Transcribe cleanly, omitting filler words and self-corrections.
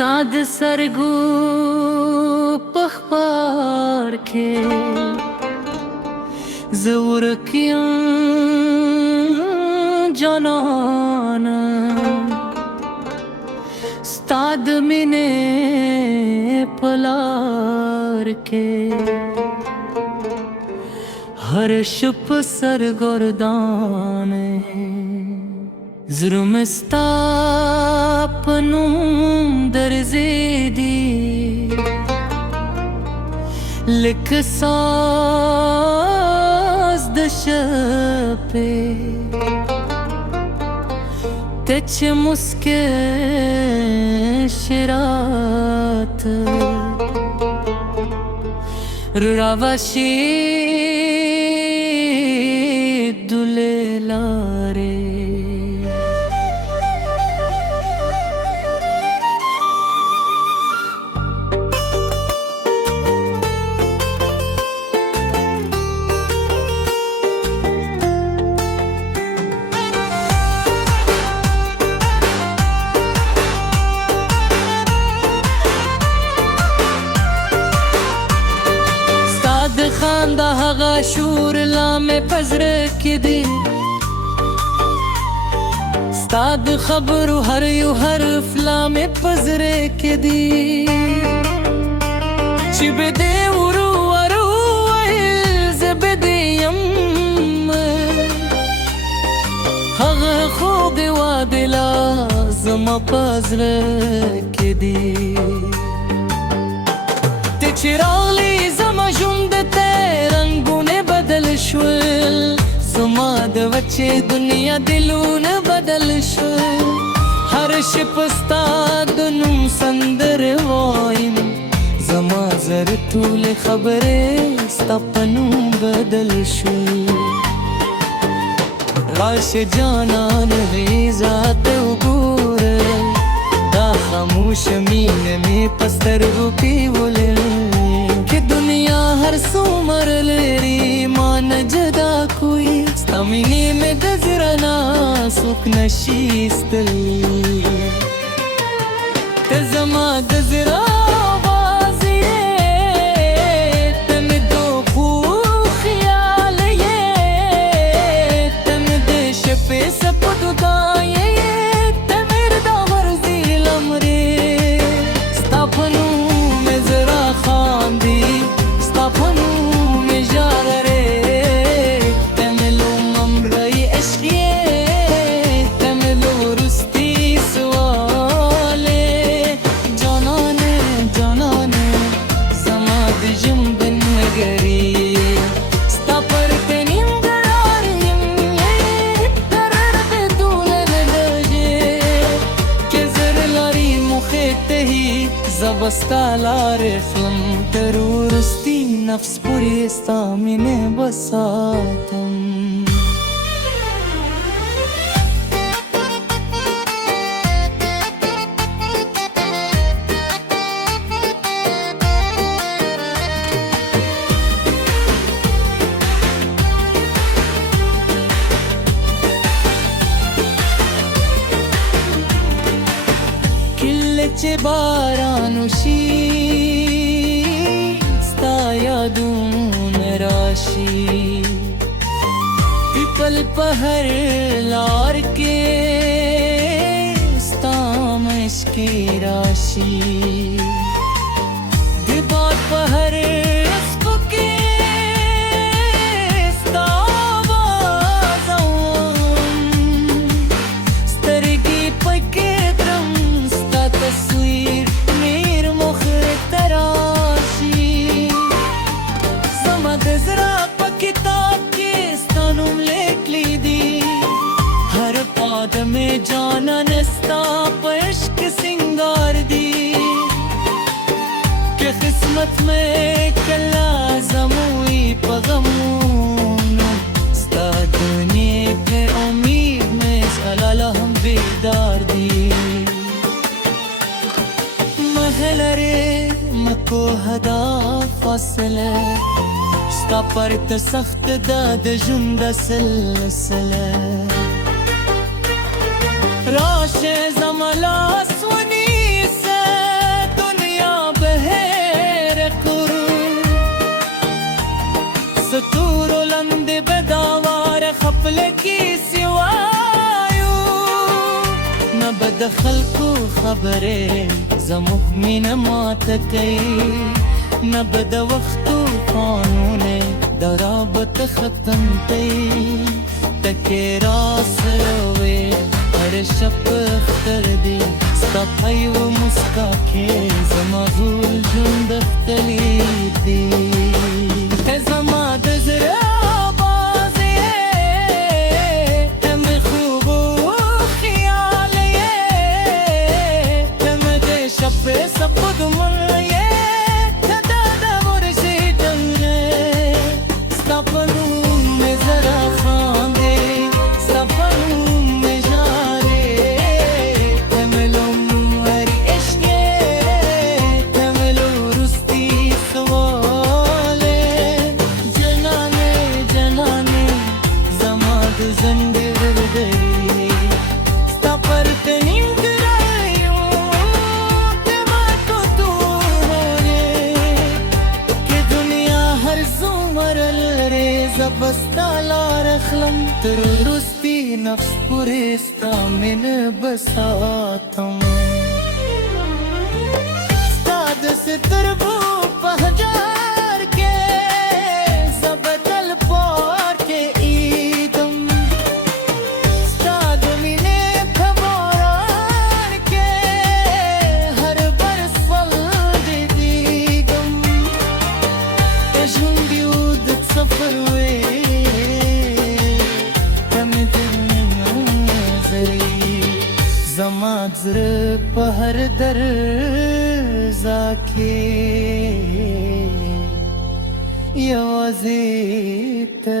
استاد سرګو پخپار کې زور کیم جانان استاد مینه پلار کې हर shop sir गोरदान जुर्मस्तापनु दर्जेदी लिख साज दशपे तेच मुस्के शिरात रुरावाशी दुलेलारे خاندا هغه شور لامه پزر کې دی ستاد خبرو هر یو حرف لامه پزر کې دی چې به دې ورو ورو زبدیم هغه خو دی وادلا زما پزر کې دی ته چراغلی زما ژوند شول زما د وچې دنیا دلونه بدل شول هر شپ ستا د نوم سندر وایم زما زر ټول خبرې ستا په نوم بدل شول راشه جانان ریزات وګوره دا خاموش مینه مې په سترګو کې ولل कि दुनिया हर सुमर लेरी मान जदा कोई staminie में गजरना सुख नशीस्तल तजमा गजरा زبستا لار خلم ترورستی نفس پوری ستا مینه بساتم چې باران وشي ستا یادونه راشي پیپل په هر لار کې ستا مشکې راشي د باد په هر څپو کې ستا آواز اورم سترګې پکې درم تصویر میر مخر تراشی زما د زړه په کتاب کې ستا نوم لیکلی دی هر پاد میں جانان ستا په عشق سنگار دی کہ قسمت میں کلا زموی په غمونو ستا دنیا په امید میں سلاله هم بیدار دی لره مکو هدا فاصله ستا پر ته سخت ده د ژوند سلسله راشه زما لاس ونیسه سوایو نبد خلکو خبره زموږ مینه ماته کوي نبد وختو قانونه د رابط ختم کوي تکې راسره وې هر شپ اختر دی ستا په یو مسکا کې زما ټول ژوند ښکلی دی ته زما د زړه آواز یې ته مې خوب و خیال یې ته مې د شپې سپوږمۍ یې ته د ورشي ټنګې ستا په نوم مې زړه خاندې ستا په نوم مې ژاړې ته مې لومړی عشق یې ته مې وروستی سوال یې جنانې جنانې زما د ژوند ورځې ستا پر نیمګړی یم ته ماته تورې که دنیا هر څومره لرې زه به ستا لار اخلم تر وروستي نفس پورې ستا مینه به ساتم ستا د سترګو په هجار کې زه به تل پار کې ایږدم ستا د مینې په باران کې هر برس پل دې دیږم ته ژوند د اوږد سفر وې ته مې د نظرې زما د زړه په هر درزا کې یوازې ته